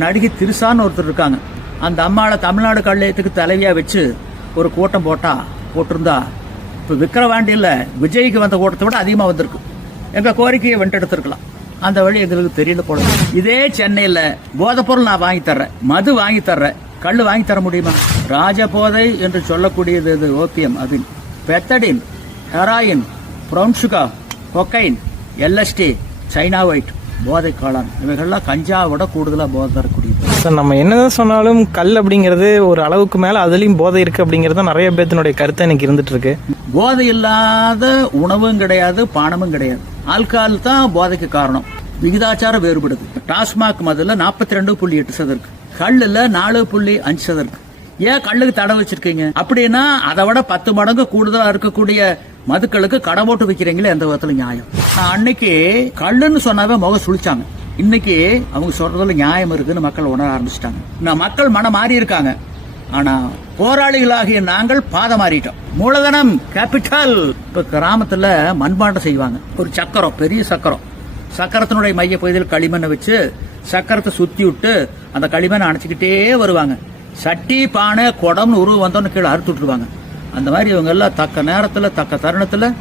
நடிகை திருசான்னு ஒருத்தர் இருக்காங்க. அந்த அம்மாவை தமிழ்நாடு கல்லையத்துக்கு தலைவியாக வச்சு ஒரு கூட்டம் போட்டா போட்டிருந்தா இப்போ விக்கிரவாண்டியில் விஜய்க்கு வந்த கூட்டத்தை விட அதிகமாக வந்திருக்கு. எங்கள் கோரிக்கையை வென்றெடுத்திருக்கலாம் அந்த வழி எங்களுக்கு தெரியல போல. இதே சென்னையில் போதைப்பொருள் நான் வாங்கி தர்றேன். மது வாங்கி தர்றேன். கல் வாங்கி தர முடியுமா? ராஜபோதை என்று சொல்லக்கூடியது இது ஓபியம் அது pethidine heroin brown sugar cocaine LSD China white. போதை காளான் இவைகள்லாம் கஞ்சாவை விட கூடுதலாக போதை தரக்கூடியது. சார் நம்ம என்னதான் சொன்னாலும் கல் அப்படிங்கிறது ஒரு அளவுக்கு மேல அதுலயும் போதை இருக்கு அப்படிங்கறது நிறைய பேர்த்தினுடைய கருத்து எனக்கு இருந்துட்டு இருக்கு. போதை இல்லாத உணவும் கிடையாது பானமும் கிடையாது. ஆல்கஹால் தான் போதைக்கு காரணம். விகிதாச்சாரம் வேறுபடுது. டாஸ்மாக் மதுல நாற்பத்தி ரெண்டு புள்ளி எட்டு சதம் இருக்கு கல்லுல நாலு புள்ளி அஞ்சு சதம் இருக்கு ஏன் கல்லுக்கு தடை வச்சிருக்கீங்க? அப்படின்னா அதை விட பத்து மடங்கு கூடுதலா இருக்கக்கூடிய மதுக்களுக்கு கடை போட்டு விற்கிறீங்களே எந்த விதத்துல நியாயம்? நான் அன்னைக்கு கல்லுன்னு சொன்னாவே முகம் சுழிச்சாங்க இன்னைக்கு அவங்க சொல்றதுல நியாயம் இருக்குன்னு மக்கள் உணர ஆரம்பிச்சிட்டாங்க. நான் மக்கள் மனம் மாறி இருக்காங்க. ஆனா போராளிகளாகிய நாங்கள் பாதை மாறிட்டோம். மூலதனம் கேபிட்டல் இப்ப கிராமத்துல மண்பாண்டம் செய்வாங்க. ஒரு சக்கரம் பெரிய சக்கரம். சக்கரத்தினுடைய மைய பகுதியில் களிமண்ணை வச்சு சக்கரத்தை சுத்தி விட்டு அந்த களிமண்ணை அணைச்சிக்கிட்டே வருவாங்க. சட்டி பானை குடம்னு உருவம் வந்தோன்னு கீழே அறுத்து விட்டுருவாங்க. அந்த மாதிரி இவங்க எல்லாம் தக்க நேரத்தில் தக்க தருணத்தில்